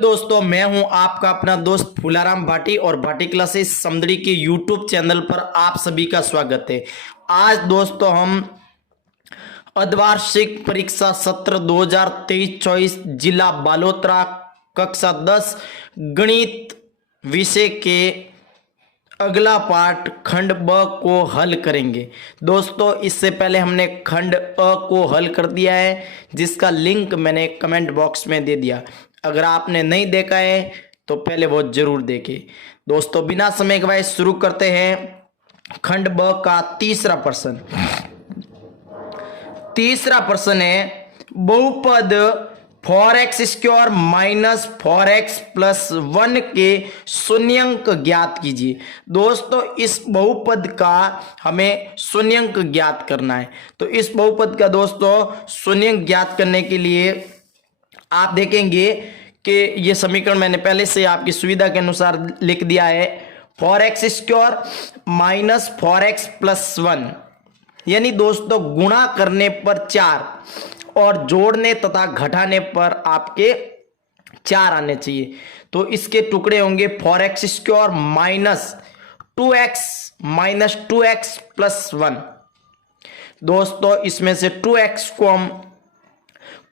दोस्तों मैं हूं आपका अपना दोस्त फूलाराम भाटी और भाटी क्लासेस समदड़ी के यूट्यूब चैनल पर आप सभी का स्वागत है। आज दोस्तों हम अर्धवार्षिक परीक्षा सत्र 2023-24 जिला बालोतरा कक्षा 10 गणित विषय के अगला पार्ट खंड ब को हल करेंगे। दोस्तों इससे पहले हमने खंड अ को हल कर दिया है, जिसका लिंक मैंने कमेंट बॉक्स में दे दिया। अगर आपने नहीं देखा है तो पहले वो जरूर देखें। दोस्तों बिना समय गवाए शुरू करते हैं खंड ब का तीसरा प्रश्न। तीसरा प्रश्न है बहुपद 4x² माइनस 4x प्लस 1 के शून्यंक ज्ञात कीजिए। दोस्तों इस बहुपद का हमें शून्यंक ज्ञात करना है। तो इस बहुपद का दोस्तों शून्यंक ज्ञात करने के लिए आप देखेंगे कि ये समीकरण मैंने पहले से आपकी सुविधा के अनुसार लिख दिया है। 4x² माइनस 4x प्लस 1 यानी दोस्तों गुणा करने पर 4 और जोड़ने तथा घटाने पर आपके 4 आने चाहिए। तो इसके टुकड़े होंगे 4x² minus 2x minus 2x plus 1। दोस्तों इसमें से 2x को हम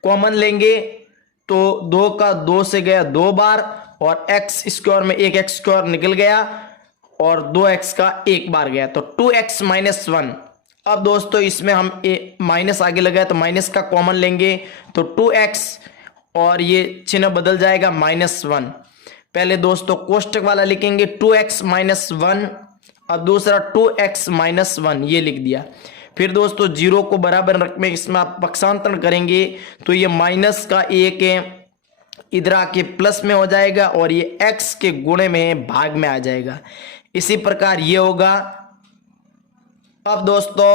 कॉमन लेंगे तो 2 का 2 से गया 2 बार और x² में एक x² निकल गया और 2x का एक बार गया तो 2x माइनस 1। अब दोस्तों इसमें हम माइनस आगे लगाए तो माइनस का कॉमन लेंगे तो 2x और ये चिन्ह बदल जाएगा -1। पहले दोस्तों कोष्टक वाला लिखेंगे 2x माइनस 1, अब दूसरा 2x माइनस 1 ये लिख दिया। फिर दोस्तों 0 को बराबर रख में इसमें आप पक्षांतरण करेंगे तो ये माइनस का 1 है, इधर आके प्लस में हो जाएगा और ये x के गुणे में भाग में आ जाएगा। इसी प्रकार ये होगा। अब दोस्तों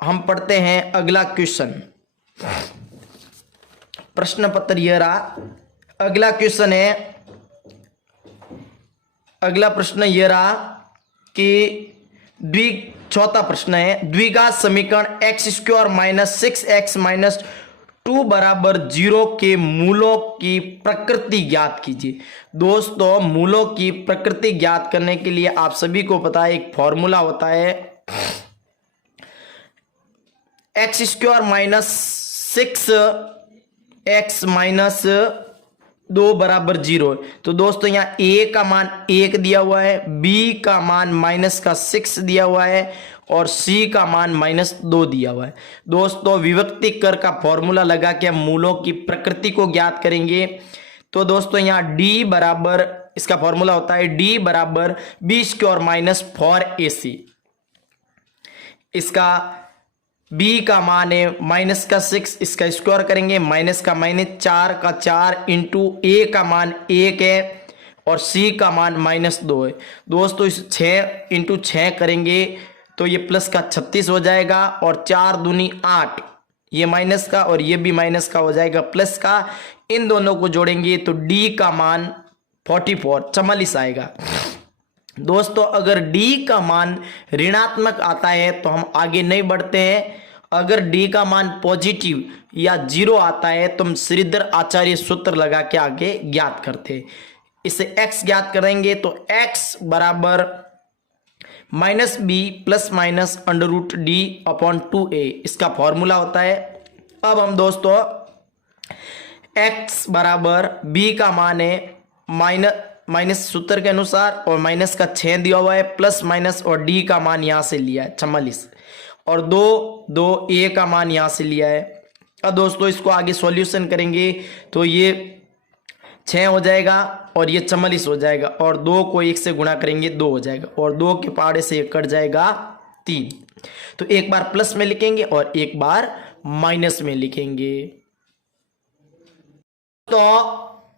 हम पढ़ते हैं अगला क्वेश्चन। प्रश्न पत्र ये रहा। अगला क्वेश्चन है, अगला प्रश्न ये रहा कि चौथा प्रश्न है द्विघात समीकरण x² माइनस 6x माइनस 2 बराबर 0 के मूलों की प्रकृति ज्ञात कीजिए। दोस्तों मूलों की प्रकृति ज्ञात करने के लिए आप सभी को पता है एक फॉर्मूला होता है x² माइनस 6x माइनस 2 बराबर 0। तो दोस्तों यहाँ a का मान 1 दिया हुआ है, b का मान -6 दिया हुआ है और c का मान -2 दिया हुआ है। दोस्तों विभक्ति कर का फॉर्मूला लगा के हम मूलों की प्रकृति को ज्ञात करेंगे। तो दोस्तों यहाँ d बराबर, इसका फॉर्मूला होता है d बराबर b² माइनस 4ac। इसका b का मान है -6, इसका स्क्वायर करेंगे माइनस का -4 का 4 इंटू a का मान 1 है और c का मान -2 है। दोस्तों इस 6 इंटू 6 करेंगे तो ये प्लस का 36 हो जाएगा और 4 दूनी 8, ये माइनस का और ये भी माइनस का हो जाएगा प्लस का। इन दोनों को जोड़ेंगे तो d का मान 44 आएगा। दोस्तों अगर d का मान ऋणात्मक आता है तो हम आगे नहीं बढ़ते हैं। अगर d का मान पॉजिटिव या 0 आता है तो हम श्रीधर आचार्य सूत्र लगा के आगे ज्ञात करते हैं। इसे x ज्ञात करेंगे तो x बराबर -b प्लस माइनस √d/2a इसका फॉर्मूला होता है। अब हम दोस्तों x बराबर b का मान है माइनस सूत्र के अनुसार और माइनस का 6 दिया हुआ है प्लस माइनस और d का मान यहां से लिया है 44 और 2 a का मान यहां से लिया है। अब दोस्तों इसको आगे सॉल्यूशन करेंगे तो ये 6 हो जाएगा और ये 44 हो जाएगा और 2 को 1 से गुणा करेंगे 2 हो जाएगा और 2 के पहाड़े से 1 कट जाएगा 3। तो एक बार प्लस में लिखेंगे और एक बार माइनस में लिखेंगे। तो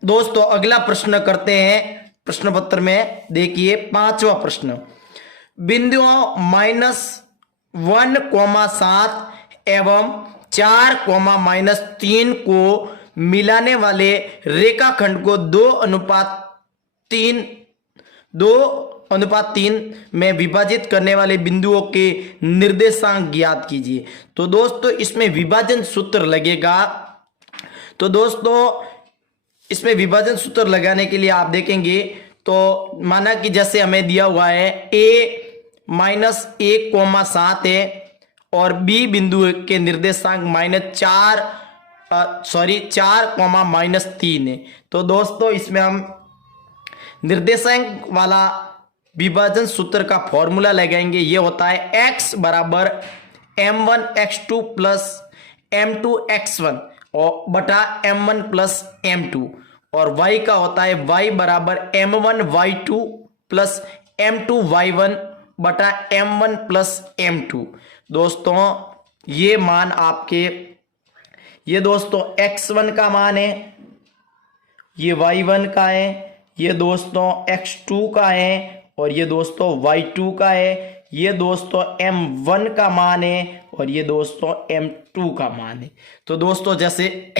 दोस्तों अगला प्रश्न करते हैं प्रश्न पत्र में। देखिए 5वां प्रश्न, बिंदुओं -1,7 एवं 4,-3 को मिलाने वाले रेखाखंड को 2:3 में विभाजित करने वाले बिंदुओं के निर्देशांक ज्ञात कीजिए। तो दोस्तों इसमें विभाजन सूत्र लगेगा। तो दोस्तों इसमें विभाजन सूत्र लगाने के लिए आप देखेंगे तो माना कि जैसे हमें दिया हुआ है a-1,7 है और बी बिंदु के निर्देशांक -4,-3 है। तो दोस्तों इसमें हम निर्देशांक वाला विभाजन सूत्र का फॉर्मूला लगाएंगे। ये होता है x बराबर m1x2 प्लस m2x1 और बटा m1 प्लस m2 और y का होता है y बराबर m1y2 प्लस m2y1 बटा m1 प्लस m2। दोस्तों ये मान आपके, ये दोस्तों x1 का मान है, ये y1 का है, ये दोस्तों x2 का है और ये दोस्तों y2 का है, ये दोस्तों m1 का मान है और ये दोस्तों m2 का मान है। तो दोस्तों जैसे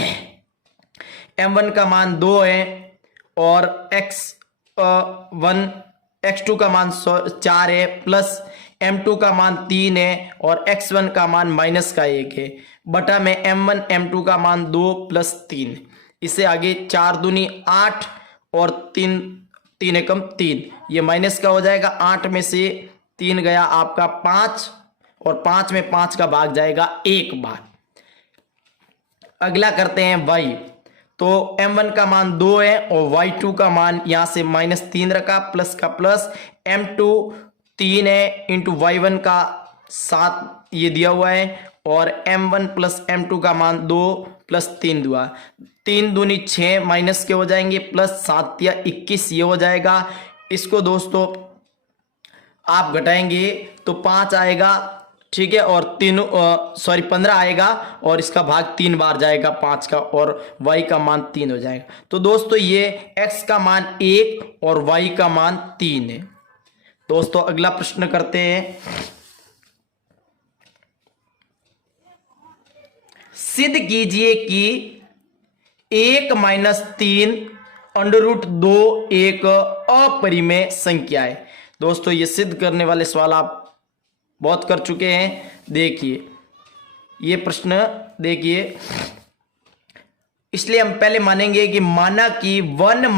m1 का मान 2 है और x2 का मान 4 है प्लस m2 का मान 3 है और x1 का मान -1 है बटा में m1 m2 का मान 2 प्लस 3। इसे आगे 4 दूनी 8 और 3 एकम 3, ये माइनस का हो जाएगा। 8 में से 3 गया आपका 5 और 5 में 5 का भाग जाएगा 1 बार। अगला करते हैं y। तो m1 का मान 2 है और y2 का मान यहां से -3 रखा, प्लस का प्लस, m2 3 है इंटू y1 का 7 ये दिया हुआ है और m1 प्लस m2 का मान 2 प्लस 3 दुआ 3 दूनी 6 माइनस के हो जाएंगे प्लस 7 या 21 ये हो जाएगा। इसको दोस्तों आप घटाएंगे तो 5 आएगा, ठीक है, और 15 आएगा और इसका भाग 3 बार जाएगा 5 का और y का मान 3 हो जाएगा। तो दोस्तों ये x का मान 1 और y का मान 3 है। दोस्तों अगला प्रश्न करते हैं। सिद्ध कीजिए कि 1 - 3 √2 एक अपरिमेय संख्या है। दोस्तों ये सिद्ध करने वाले सवाल आप बहुत कर चुके हैं। देखिए ये प्रश्न देखिए, इसलिए हम पहले मानेंगे कि माना कि 1 -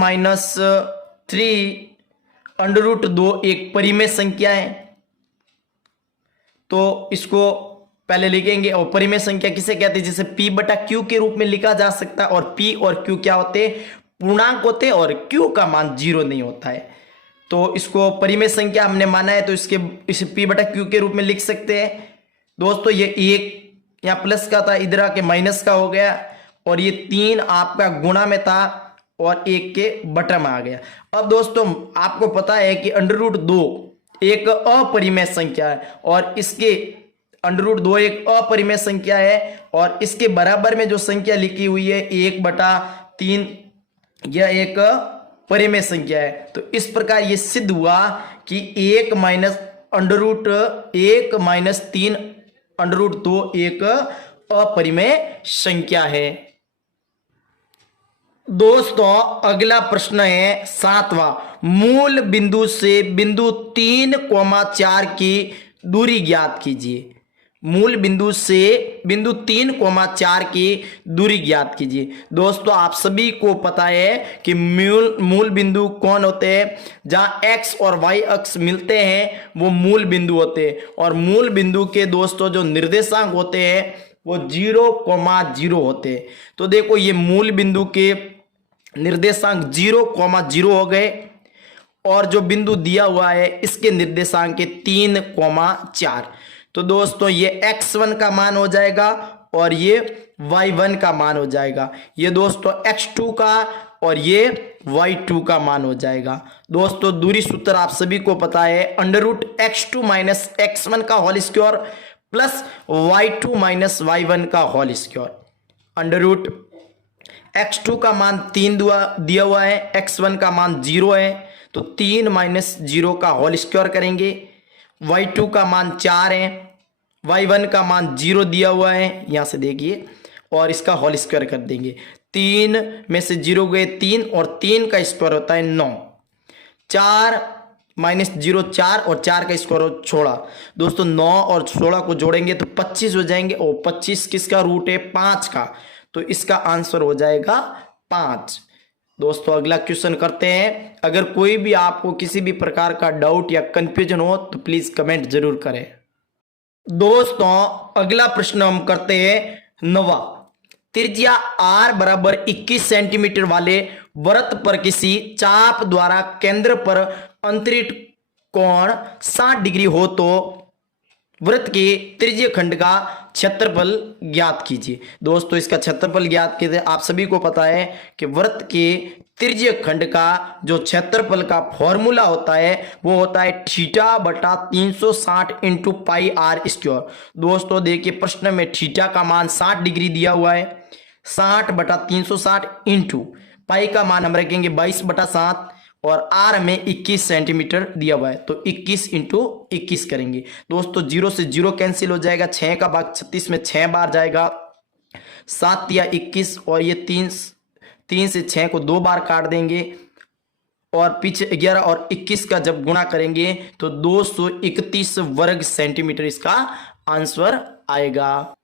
3 √2 एक परिमेय संख्या है। तो इसको पहले लिखेंगे और परिमेय संख्या किसे कहते हैं, जिसे p बटा q के रूप में लिखा जा सकता है और p और q क्या होते हैं, पूर्णांक होते हैं और q का मान 0 नहीं होता है। तो इसको परिमेय संख्या हमने माना है तो इसे p बटा q के रूप में लिख सकते हैं। दोस्तों ये 1 यहाँ प्लस का था, इधर आके माइनस का हो गया और ये 3 आपका गुणा में था और 1 के बटा में आ गया। अब दोस्तों आपको पता है कि √2 एक अपरिमेय संख्या है और इसके √2 एक अपरिमेय संख्या है और इसके बराबर में जो संख्या लिखी हुई है 1/3 यह एक परिमेय संख्या है। तो इस प्रकार ये सिद्ध हुआ कि 1 - 3 √2 एक अपरिमेय संख्या है। दोस्तों अगला प्रश्न है 7वां। मूल बिंदु से बिंदु 3,4 की दूरी ज्ञात कीजिए। मूल बिंदु से बिंदु 3,4 की दूरी ज्ञात कीजिए। दोस्तों आप सभी को पता है कि मूल बिंदु कौन होते हैं, जहां x और y अक्ष मिलते हैं वो मूल बिंदु होते हैं और मूल बिंदु के दोस्तों जो निर्देशांक होते हैं वो 0,0 होते हैं। तो देखो ये मूल बिंदु के निर्देशांक 0,0 हो गए और जो बिंदु दिया हुआ है इसके निर्देशांक के 3,4। तो दोस्तों ये x1 का मान हो जाएगा और ये y1 का मान हो जाएगा, ये दोस्तों x2 का और ये y2 का मान हो जाएगा। दोस्तों दूरी सूत्र आप सभी को पता है, √x2 - x1 का whole square plus y2 - y1 का होल स्क्वायर। √x2 का मान 3 दिया हुआ है, x1 का मान 0 है तो 3 - 0 का होल स्क्वायर करेंगे। y2 का मान 4 है, y1 का मान 0 दिया हुआ है यहां से देखिए और इसका होल स्क्वायर कर देंगे। 3 में से 0 गए 3 और 3 का स्क्वायर होता है 9। 4 - 0 4 और 4 का स्क्वायर छोड़ा। दोस्तों 9 और 16 को जोड़ेंगे तो 25 हो जाएंगे और 25 किसका रूट है, 5 का। तो इसका आंसर हो जाएगा 5। दोस्तों अगला क्वेश्चन करते हैं। अगर कोई भी आपको किसी भी प्रकार का डाउट या कंफ्यूजन हो तो प्लीज कमेंट जरूर करें। दोस्तों अगला प्रश्न हम करते हैं 9वां। त्रिज्या आर बराबर 21 सेंटीमीटर वाले वृत्त पर किसी चाप द्वारा केंद्र पर अंतरित कोण 60 डिग्री हो तो वृत्त के त्रिज्य खंड का क्षेत्रफल ज्ञात कीजिए। दोस्तों इसका क्षेत्रफल ज्ञात कीजिए। आप सभी को पता है कि वृत्त के त्रिज्य खंड का जो क्षेत्रफल का फॉर्मूला होता है वो होता है थीटा बटा 360 इंटू पाई आर स्क्वायर। दोस्तों देखिए प्रश्न में थीटा का मान 60 डिग्री दिया हुआ है, 60 बटा 360 इंटू पाई का मान हम रखेंगे 22/7 और आर में 21 सेंटीमीटर दिया हुआ है तो 21 इंटू 21 करेंगे। दोस्तों 0 से 0 कैंसिल हो जाएगा, 6 का भाग 36 में 6 बार जाएगा, 7 या 21 और ये 3 से 6 को 2 बार काट देंगे और पीछे 11 और 21 का जब गुणा करेंगे तो 231 वर्ग सेंटीमीटर इसका आंसर आएगा।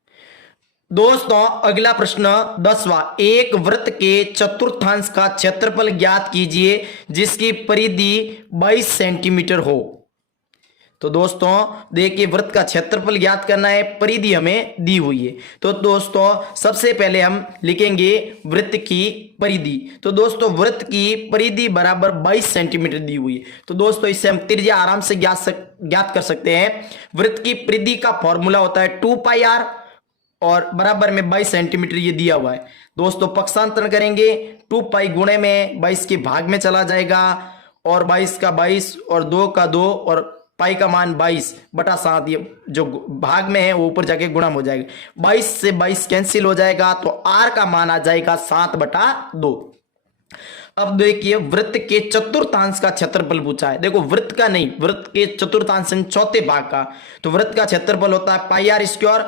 दोस्तों अगला प्रश्न 10वां। एक वृत्त के चतुर्थांश का क्षेत्रफल ज्ञात कीजिए जिसकी परिधि 22 सेंटीमीटर हो। तो दोस्तों देखिए वृत्त का क्षेत्रफल ज्ञात करना है, परिधि हमें दी हुई है। तो दोस्तों सबसे पहले हम लिखेंगे वृत्त की परिधि। तो दोस्तों वृत्त की परिधि बराबर 22 सेंटीमीटर दी हुई है। तो दोस्तों इससे हम त्रिज्या आराम से ज्ञात कर सकते हैं। वृत्त की परिधि का फॉर्मूला होता है 2 पाई आर और बराबर में 22 सेंटीमीटर ये दिया हुआ है। दोस्तों पक्षांतरण करेंगे, 2 पाई गुणे में 22 के भाग में चला जाएगा और 22 का 22 और 2 का 2 और पाई का मान 22/7 ये जो भाग में है वो ऊपर जाके गुणा हो जाएगा। 22 से 22 कैंसिल हो जाएगा तो आर का मान आ जाएगा 7/2। अब देखिए वृत्त के चतुर्थांश का क्षेत्रफल पूछा है। देखो वृत्त का नहीं, वृत्त के चतुर्थांश चौथे भाग का। तो वृत्त का क्षेत्रफल होता है पाई आर स्क्वायर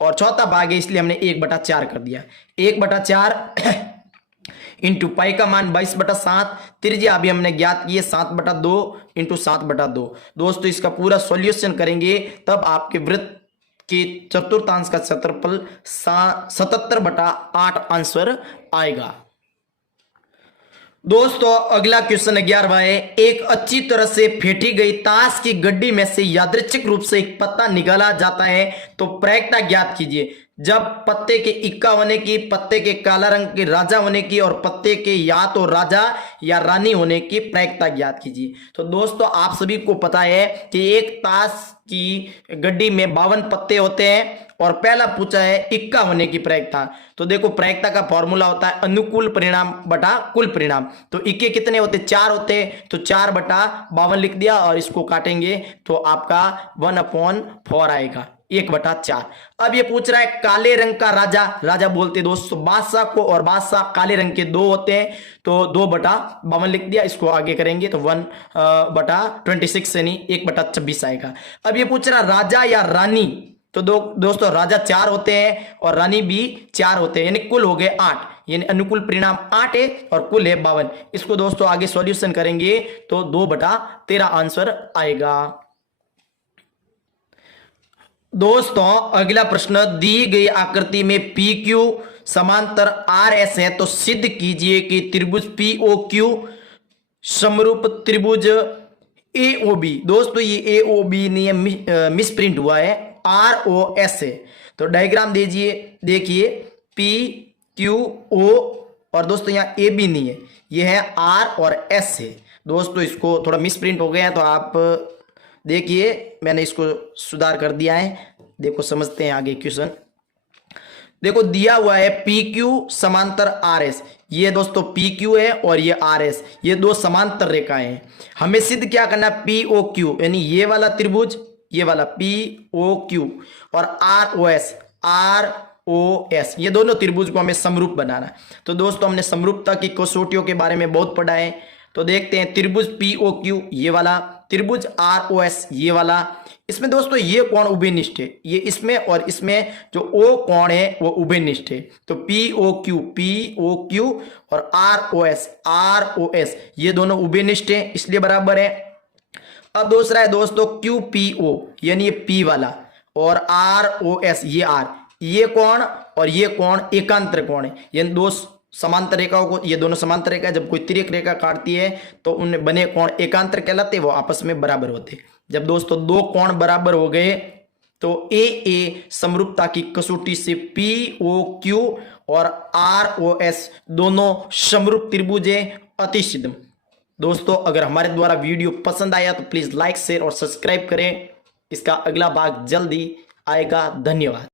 और चौथा भाग है इसलिए हमने 1/4 कर दिया। 1/4 इंटू पाई का मान 22/7, त्रिज्या अभी हमने ज्ञात की है 7/2 इंटू 7/2। दोस्तों इसका पूरा सॉल्यूशन करेंगे तब आपके वृत्त के चतुर्थांश का क्षेत्रफल 77/8 आंसर आएगा। दोस्तों अगला क्वेश्चन 11वां है। एक अच्छी तरह से फेंटी गई ताश की गड्डी में से यादृच्छिक रूप से एक पत्ता निकाला जाता है तो प्रायिकता ज्ञात कीजिए। जब पत्ते के इक्का होने की, पत्ते के काला रंग के राजा होने की और पत्ते के या तो राजा या रानी होने की प्रायिकता ज्ञात कीजिए। तो दोस्तों आप सभी को पता है कि एक ताश की गड्डी में 52 पत्ते होते हैं और पहला पूछा है इक्का होने की प्रायिकता। तो देखो प्रायिकता का फॉर्मूला होता है अनुकूल परिणाम बटा कुल परिणाम। तो इक्के कितने होते, 4 होते, तो 4/52 लिख दिया और इसको काटेंगे तो आपका 1/4 आएगा, 1/4। अब ये पूछ रहा है काले रंग का राजा, राजा बोलते दोस्तों बादशाह को, और बादशाह काले रंग के 2 होते हैं तो 2/52 लिख दिया। इसको आगे करेंगे तो 1/26 यानी 1/26 आएगा। अब ये पूछ रहा राजा या रानी, तो दोस्तों राजा 4 होते हैं और रानी भी 4 होते हैं यानी कुल हो गए 8, यानी अनुकूल परिणाम 8 है और कुल है 52। इसको दोस्तों आगे सॉल्यूशन करेंगे तो 2/13 आंसर आएगा। दोस्तों अगला प्रश्न, दी गई आकृति में पी क्यू समांतर आर एस है तो सिद्ध कीजिए कि त्रिभुज पी ओ क्यू समरूप त्रिभुज ए ओ बी। दोस्तों ये ए ओ बी नहीं है, मिसप्रिंट हुआ है, आर ओ एस है। तो डायग्राम दीजिए, देखिए पी क्यू ओ और दोस्तों यहाँ ए बी नहीं है, ये है आर और एस है। दोस्तों इसको थोड़ा मिसप्रिंट हो गया है तो आप देखिए मैंने इसको सुधार कर दिया है। देखो समझते हैं आगे क्वेश्चन। देखो दिया हुआ है पी क्यू समांतर आर एस, ये दोस्तों पी क्यू है और ये आर एस, ये 2 समांतर रेखाएं हैं। हमें सिद्ध क्या करना है, पी ओ क्यू यानी ये वाला त्रिभुज, ये वाला पी ओ क्यू और आर ओ एस, ये दोनों त्रिभुज को हमें समरूप बनाना है। तो दोस्तों हमने समरूपता की कसौटियों के बारे में बहुत पढ़ा है। तो देखते हैं त्रिभुज पी ओ क्यू ये वाला, त्रिभुज आर ओ एस ये वाला। इसमें दोस्तों ये कोण उभयनिष्ठ है, ये इसमें और इसमें जो ओ कोण है वो उभयनिष्ठ है। तो पी ओ क्यू और आर ओ एस ये दोनों उभयनिष्ठ है इसलिए बराबर है। अब दूसरा है दोस्तों क्यू पी ओ यानी ये पी वाला और आर ओ एस ये आर, ये कोण और ये कोण एकांतर कोण है, यानी 2 समांतर रेखाओं को, ये दोनों समांतर रेखा जब कोई तिर्यक रेखा काटती है तो उनमें बने कोण एकांतर कहलाते, वो आपस में बराबर होते। जब दोस्तों दो कोण बराबर हो गए तो ए समरूपता की कसौटी से POQ और ROS दोनों समरूप त्रिभुज है, अति सिद्ध। दोस्तों अगर हमारे द्वारा वीडियो पसंद आया तो प्लीज लाइक शेयर और सब्सक्राइब करें। इसका अगला भाग जल्दी आएगा। धन्यवाद।